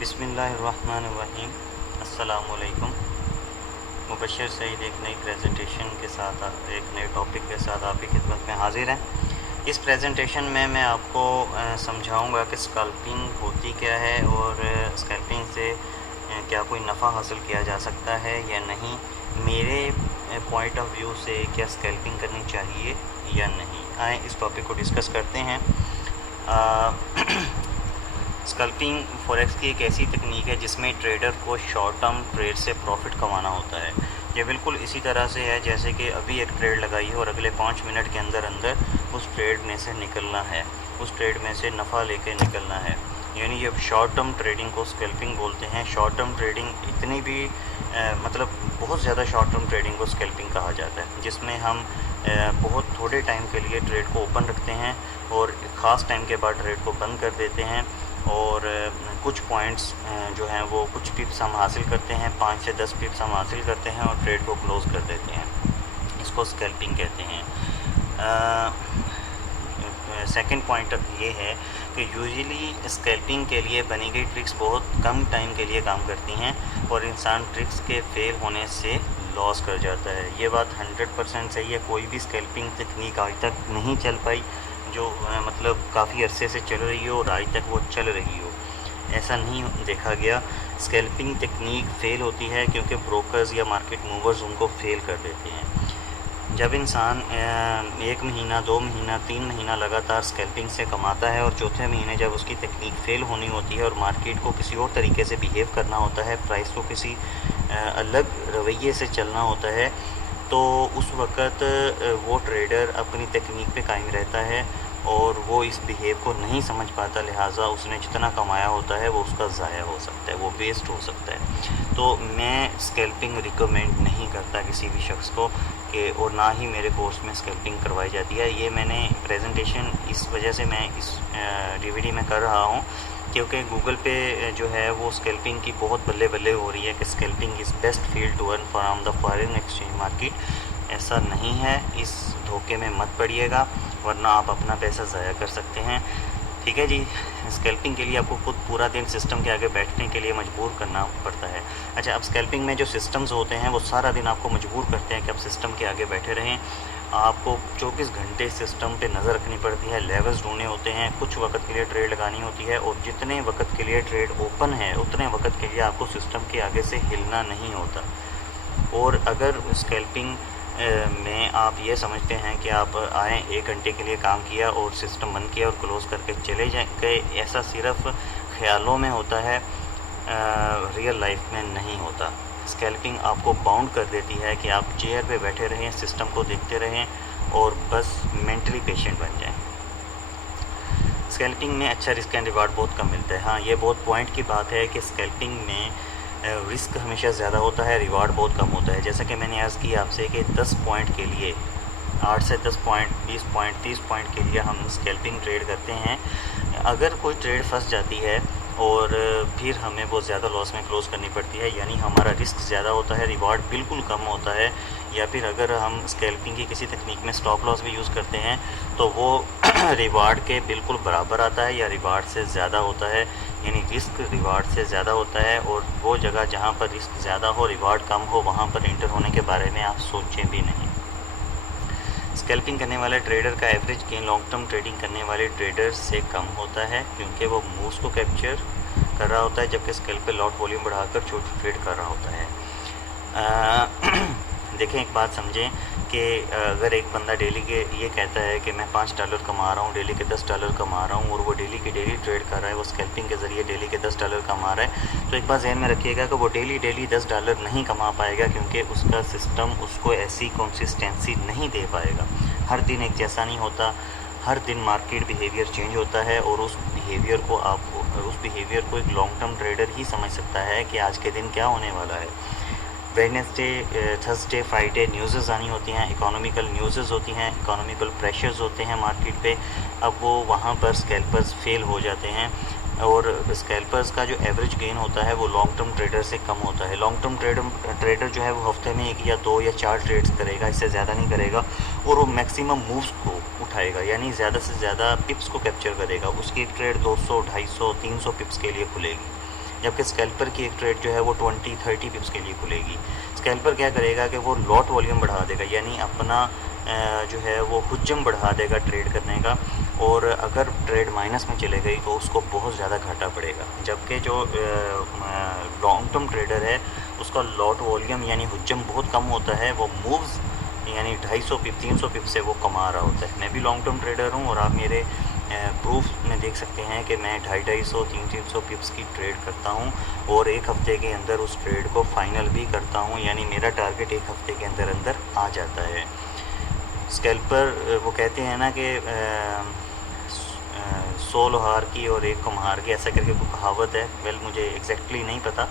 बिस्मिल्लाहिर्रहमानिर्रहीम। अस्सलामुअलैकुम। मुबश्शिर सईद एक नई प्रेजेंटेशन के साथ एक नए टॉपिक के साथ आपकी खिदमत में हाज़िर हैं। इस प्रेजेंटेशन में मैं आपको समझाऊंगा कि स्कैल्पिंग होती क्या है और स्कैल्पिंग से क्या कोई नफ़ा हासिल किया जा सकता है या नहीं। मेरे पॉइंट ऑफ व्यू से क्या स्कैल्पिंग करनी चाहिए या नहीं। आए इस टॉपिक को डिस्कस करते हैं। स्कैल्पिंग फॉरेक्स की एक ऐसी तकनीक है जिसमें ट्रेडर को शॉर्ट टर्म ट्रेड से प्रॉफिट कमाना होता है। ये बिल्कुल इसी तरह से है जैसे कि अभी एक ट्रेड लगाई है और अगले 5 मिनट के अंदर अंदर उस ट्रेड में से निकलना है, उस ट्रेड में से नफ़ा लेके निकलना है। यानी ये शॉर्ट टर्म ट्रेडिंग को स्कैल्पिंग बोलते हैं। शॉर्ट टर्म ट्रेडिंग इतनी भी मतलब बहुत ज़्यादा शॉर्ट टर्म ट्रेडिंग को स्कैल्पिंग कहा जाता है, जिसमें हम बहुत थोड़े टाइम के लिए ट्रेड को ओपन रखते हैं और ख़ास टाइम के बाद ट्रेड को बंद कर देते हैं और कुछ पॉइंट्स जो हैं वो कुछ पिप्स हम हासिल करते हैं, 5 से 10 पिप्स हम हासिल करते हैं और ट्रेड को क्लोज़ कर देते हैं। इसको स्कैल्पिंग कहते हैं। सेकंड पॉइंट ये है कि यूजुअली स्कैल्पिंग के लिए बनी गई ट्रिक्स बहुत कम टाइम के लिए काम करती हैं और इंसान ट्रिक्स के फेल होने से लॉस कर जाता है। ये बात 100% सही है। कोई भी स्कैल्पिंग तकनीक आज तक नहीं चल पाई जो मतलब काफ़ी अरसे से चल रही हो और आज तक वो चल रही हो, ऐसा नहीं देखा गया। स्कैल्पिंग तकनीक फ़ेल होती है क्योंकि ब्रोकर्स या मार्केट मूवर्स उनको फ़ेल कर देते हैं। जब इंसान 1 महीना, 2 महीना, 3 महीना लगातार स्कैल्पिंग से कमाता है और चौथे महीने जब उसकी तकनीक फ़ेल होनी होती है और मार्केट को किसी और तरीके से बिहेव करना होता है, प्राइस को किसी अलग रवैये से चलना होता है, तो उस वक़्त वो ट्रेडर अपनी तकनीक पे कायम रहता है और वो इस बिहेव को नहीं समझ पाता। लिहाजा उसने जितना कमाया होता है वो उसका ज़ाया हो सकता है, वो वेस्ट हो सकता है। तो मैं स्कैल्पिंग रिकमेंड नहीं करता किसी भी शख्स को कि, और ना ही मेरे कोर्स में स्कैल्पिंग करवाई जाती है। ये मैंने प्रेजेंटेशन इस वजह से मैं इस डीवीडी में कर रहा हूँ क्योंकि गूगल पे जो है वो स्कैल्पिंग की बहुत बल्ले बल्ले हो रही है कि scalping is best field to earn from the foreign exchange market. ऐसा नहीं है, इस धोखे में मत पड़िएगा वरना आप अपना पैसा ज़ाया कर सकते हैं। ठीक है जी। स्कैल्पिंग के लिए आपको खुद पूरा दिन सिस्टम के आगे बैठने के लिए मजबूर करना पड़ता है। अच्छा, अब स्कैल्पिंग में जो सिस्टम्स होते हैं वो सारा दिन आपको मजबूर करते हैं कि आप सिस्टम के आगे बैठे रहें। आपको 24 घंटे सिस्टम पे नज़र रखनी पड़ती है, लेवल्स ढूंढने होते हैं, कुछ वक्त के लिए ट्रेड लगानी होती है और जितने वक्त के लिए ट्रेड ओपन है उतने वक्त के लिए आपको सिस्टम के आगे से हिलना नहीं होता। और अगर स्कैल्पिंग में आप ये समझते हैं कि आप आए 1 घंटे के लिए काम किया और सिस्टम बंद किया और क्लोज़ करके चले गए, ऐसा सिर्फ ख्यालों में होता है, रियल लाइफ में नहीं होता। स्कैल्पिंग आपको बाउंड कर देती है कि आप चेयर पे बैठे रहें, सिस्टम को देखते रहें और बस मेंटली पेशेंट बन जाएं। स्कैल्पिंग में अच्छा रिस्क एंड रिवार्ड बहुत कम मिलता है। हाँ, ये बहुत पॉइंट की बात है कि स्कैल्पिंग में रिस्क हमेशा ज़्यादा होता है, रिवार्ड बहुत कम होता है। जैसा कि मैंने अर्ज़ की आपसे कि 10 पॉइंट के लिए 8 से 10 पॉइंट, 20 पॉइंट, 30 पॉइंट के लिए हम स्कैल्पिंग ट्रेड करते हैं। अगर कोई ट्रेड फंस जाती है और फिर हमें बहुत ज़्यादा लॉस में क्लोज़ करनी पड़ती है, यानी हमारा रिस्क ज़्यादा होता है, रिवार्ड बिल्कुल कम होता है, या फिर अगर हम स्कैल्पिंग की किसी तकनीक में स्टॉप लॉस भी यूज़ करते हैं तो वो रिवार्ड के बिल्कुल बराबर आता है या रिवार्ड से ज़्यादा होता है। यानी रिस्क रिवार्ड से ज़्यादा होता है और वो जगह जहाँ पर रिस्क ज़्यादा हो, रिवार्ड कम हो, वहाँ पर इंटर होने के बारे में आप सोचें भी नहीं। स्कैल्पिंग करने वाले ट्रेडर का average gain long term trading करने वाले ट्रेडर से कम होता है क्योंकि वो मूव्स को कैप्चर कर रहा होता है, जबकि स्कैल्प पे लॉट वॉल्यूम बढ़ाकर छोटी ट्रेड कर रहा होता है। देखें, एक बात समझें कि अगर एक बंदा डेली के ये कहता है कि मैं $5 कमा रहा हूँ, डेली के $10 कमा रहा हूँ और वो डेली की डेली ट्रेड कर रहा है, वो स्कैल्पिंग के ज़रिए डेली के $10 कमा रहा है, तो एक बात ज़हन में रखिएगा कि वो डेली $10 नहीं कमा पाएगा क्योंकि उसका सिस्टम उसको ऐसी कंसिस्टेंसी नहीं दे पाएगा। हर दिन एक जैसा नहीं होता, हर दिन मार्केट बिहेवियर चेंज होता है और उस बिहेवियर को एक लॉन्ग टर्म ट्रेडर ही समझ सकता है कि आज के दिन क्या होने वाला है। वेडनेसडे, थर्सडे, फ्राइडे न्यूज़ आनी होती हैं, इकोनॉमिकल न्यूज़ होती हैं, इकोनॉमिकल प्रेशर्स होते हैं मार्केट पे। अब वो वहाँ पर स्कैल्पर्स फेल हो जाते हैं और स्कैल्पर्स का जो एवरेज गेन होता है वो लॉन्ग टर्म ट्रेडर से कम होता है। लॉन्ग टर्म ट्रेडर जो है वो हफ्ते में 1 या 2 या 4 ट्रेड्स करेगा, इससे ज़्यादा नहीं करेगा और वो मैक्सिमम मूव्स को उठाएगा, यानी ज़्यादा से ज़्यादा पिप्स को कैप्चर करेगा। उसकी ट्रेड 200, 250, 300 पिप्स के लिए खुलेगी। जबकि स्कैल्पर की एक ट्रेड जो है वो 20-30 पिप्स के लिए खुलेगी। स्कैल्पर क्या करेगा कि वो लॉट वॉल्यूम बढ़ा देगा, यानी अपना जो है वो हुज्जम बढ़ा देगा ट्रेड करने का, और अगर ट्रेड माइनस में चले गई तो उसको बहुत ज़्यादा घाटा पड़ेगा। जबकि जो लॉन्ग टर्म ट्रेडर है उसका लॉट वॉल्यूम यानी हुज्जम बहुत कम होता है, वो मूव्स यानी 250 पिप 300 पिप से वो कमा रहा होता है। मैं भी लॉन्ग टर्म ट्रेडर हूँ और आप मेरे प्रूफ में देख सकते हैं कि मैं 250-300 पिप्स की ट्रेड करता हूँ और एक हफ़्ते के अंदर उस ट्रेड को फाइनल भी करता हूँ, यानी मेरा टारगेट एक हफ़्ते के अंदर अंदर आ जाता है। स्कैल्पर वो कहते हैं ना कि 100 लोहार की और एक कुम्हार की, ऐसा करके कोई कहावत है, वेल मुझे एग्जैक्टली नहीं पता।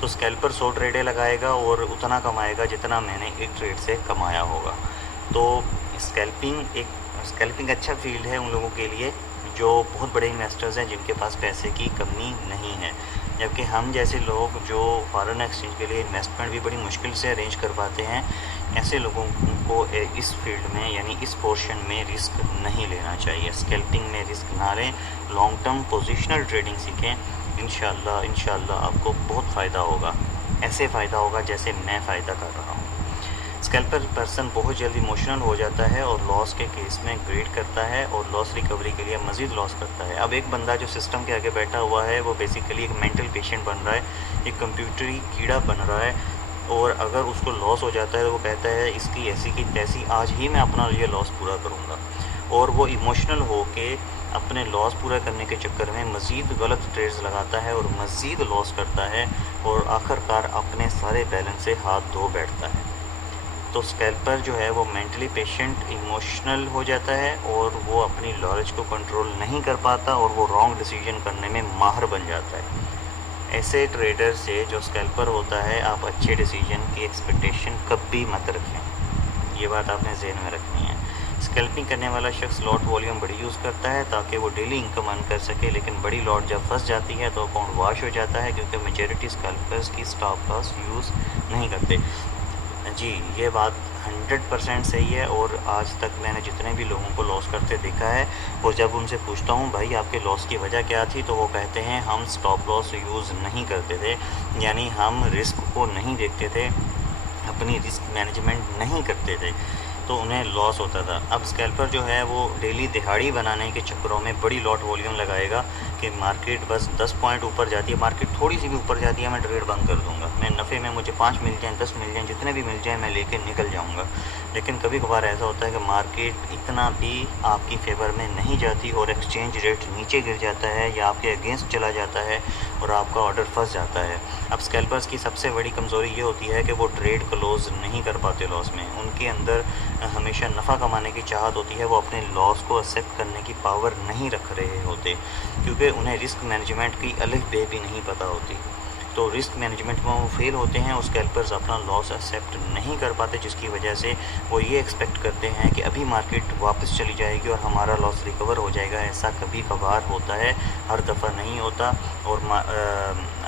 तो स्कैल्पर 100 ट्रेडें लगाएगा और उतना कमाएगा जितना मैंने एक ट्रेड से कमाया होगा। तो स्कैल्पिंग अच्छा फील्ड है उन लोगों के लिए जो बहुत बड़े इन्वेस्टर्स हैं जिनके पास पैसे की कमी नहीं है, जबकि हम जैसे लोग जो फॉरेन एक्सचेंज के लिए इन्वेस्टमेंट भी बड़ी मुश्किल से अरेंज कर पाते हैं, ऐसे लोगों को इस फील्ड में यानी इस पोर्शन में रिस्क नहीं लेना चाहिए। स्कैल्पिंग में रिस्क ना लें, लॉन्ग टर्म पोजिशनल ट्रेडिंग सीखें। इंशाल्लाह आपको बहुत फ़ायदा होगा, ऐसे फ़ायदा होगा जैसे मैं फ़ायदा कर रहा हूँ। स्कैल्पर पर्सन बहुत जल्दी इमोशनल हो जाता है और लॉस के केस में ग्रेड करता है और लॉस रिकवरी के लिए मज़ीद लॉस करता है। अब एक बंदा जो सिस्टम के आगे बैठा हुआ है वो बेसिकली एक मेंटल पेशेंट बन रहा है, एक कंप्यूटरी कीड़ा बन रहा है, और अगर उसको लॉस हो जाता है तो वो कहता है इसकी ऐसी की तैसी, आज ही मैं अपना ये लॉस पूरा करूँगा, और वो इमोशनल हो के अपने लॉस पूरा करने के चक्कर में मज़ीद गलत ट्रेड्स लगाता है और मज़ीद लॉस करता है और आखिरकार अपने सारे बैलेंस से हाथ धो बैठता है। तो स्कैल्पर जो है वो मेंटली पेशेंट इमोशनल हो जाता है और वो अपनी नॉलेज को कंट्रोल नहीं कर पाता और वो रॉन्ग डिसीजन करने में माहिर बन जाता है। ऐसे ट्रेडर से जो स्कैल्पर होता है, आप अच्छे डिसीजन की एक्सपेक्टेशन कभी मत रखें, ये बात आपने जहन में रखनी है। स्कैल्पिंग करने वाला शख्स लॉट वॉल्यूम बड़ी यूज़ करता है ताकि वो डेली इनकम अर्न कर सके, लेकिन बड़ी लॉट जब फंस जाती है तो अकाउंट वॉश हो जाता है, क्योंकि मेजॉरिटी स्कैल्पर्स की स्टॉप लॉस यूज़ नहीं करते। जी, ये बात 100% सही है, और आज तक मैंने जितने भी लोगों को लॉस करते देखा है, और जब उनसे पूछता हूँ भाई आपके लॉस की वजह क्या थी, तो वो कहते हैं हम स्टॉप लॉस यूज़ नहीं करते थे, यानी हम रिस्क को नहीं देखते थे, अपनी रिस्क मैनेजमेंट नहीं करते थे, तो उन्हें लॉस होता था। अब स्कैल्पर जो है वो डेली दिहाड़ी बनाने के चक्करों में बड़ी लॉट वॉल्यूम लगाएगा कि मार्केट बस 10 पॉइंट ऊपर जाती है, मार्केट थोड़ी सी भी ऊपर जाती है मैं ट्रेड बंद कर दूंगा, मैं नफ़े में मुझे 5 मिल जाएँ 10 मिल जाएँ जितने भी मिल जाएँ मैं लेके निकल जाऊंगा। लेकिन कभी कभार ऐसा होता है कि मार्केट इतना भी आपकी फेवर में नहीं जाती और एक्सचेंज रेट नीचे गिर जाता है या आपके अगेंस्ट चला जाता है और आपका ऑर्डर फंस जाता है। अब स्कैल्पर्स की सबसे बड़ी कमज़ोरी ये होती है कि वो ट्रेड क्लोज नहीं कर पाते लॉस में, उनके अंदर हमेशा नफ़ा कमाने की चाहत होती है, वो अपने लॉस को एक्सेप्ट करने की पावर नहीं रख रहे होते, क्योंकि उन्हें रिस्क मैनेजमेंट की अलग बे भी नहीं पता होती। तो रिस्क मैनेजमेंट में वो फेल होते हैं, उस स्कैल्पर्स अपना लॉस एक्सेप्ट नहीं कर पाते, जिसकी वजह से वो ये एक्सपेक्ट करते हैं कि अभी मार्केट वापस चली जाएगी और हमारा लॉस रिकवर हो जाएगा। ऐसा कभी कभार होता है, हर दफ़ा नहीं होता। और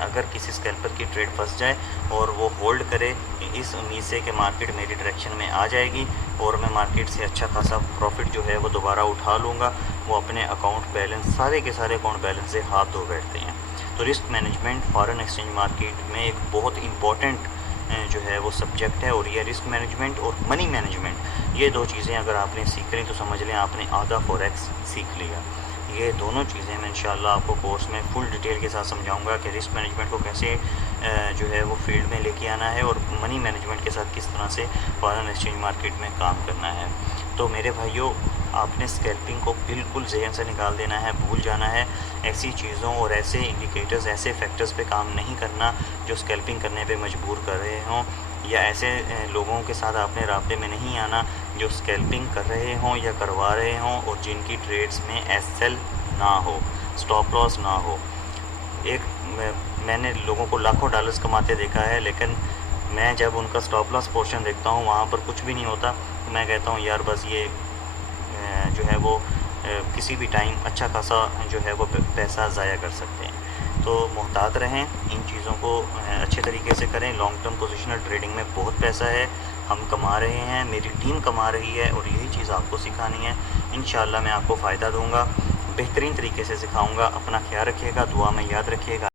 अगर किसी स्कैल्पर की ट्रेड फंस जाए और वो होल्ड करे इस उम्मीद से कि मार्केट मेरी डायरेक्शन में आ जाएगी और मैं मार्केट से अच्छा खासा प्रॉफिट जो है वो दोबारा उठा लूँगा, वो अपने अकाउंट बैलेंस सारे के सारे अकाउंट बैलेंस से हाथ धो बैठते हैं। तो risk management foreign exchange market में एक बहुत इम्पॉर्टेंट जो है वो सब्जेक्ट है, और ये रिस्क मैनेजमेंट और मनी मैनेजमेंट, ये दो चीज़ें अगर आपने सीख ली तो समझ लें आपने आधा फॉरेक्स सीख लिया। ये दोनों चीज़ें मैं इंशाल्लाह आपको कोर्स में फुल डिटेल के साथ समझाऊंगा कि रिस्क मैनेजमेंट को कैसे जो है वो फील्ड में लेके आना है और मनी मैनेजमेंट के साथ किस तरह से फॉरेन एक्सचेंज मार्केट में काम करना है। तो मेरे भाइयों, आपने स्कैल्पिंग को बिल्कुल जहन से निकाल देना है, भूल जाना है। ऐसी चीज़ों और ऐसे इंडिकेटर्स, ऐसे फैक्टर्स पे काम नहीं करना जो स्कैल्पिंग करने पे मजबूर कर रहे हों, या ऐसे लोगों के साथ आपने राब्ते में नहीं आना जो स्कैल्पिंग कर रहे हों या करवा रहे हों और जिनकी ट्रेड्स में एसएल ना हो, स्टॉप लॉस ना हो। मैंने लोगों को लाखों डॉलर्स कमाते देखा है, लेकिन मैं जब उनका स्टॉप लॉस पोर्शन देखता हूँ वहाँ पर कुछ भी नहीं होता, तो मैं कहता हूँ यार बस ये जो है वो किसी भी टाइम अच्छा खासा जो है वो पैसा ज़ाया कर सकते हैं। तो मोहतात रहें, इन चीज़ों को अच्छे तरीके से करें। लॉन्ग टर्म पोजिशनल ट्रेडिंग में बहुत पैसा है, हम कमा रहे हैं, मेरी टीम कमा रही है, और यही चीज़ आपको सिखानी है। इंशाल्लाह मैं आपको फ़ायदा दूँगा, बेहतरीन तरीके से सिखाऊँगा। अपना ख्याल रखिएगा, दुआ में याद रखिएगा।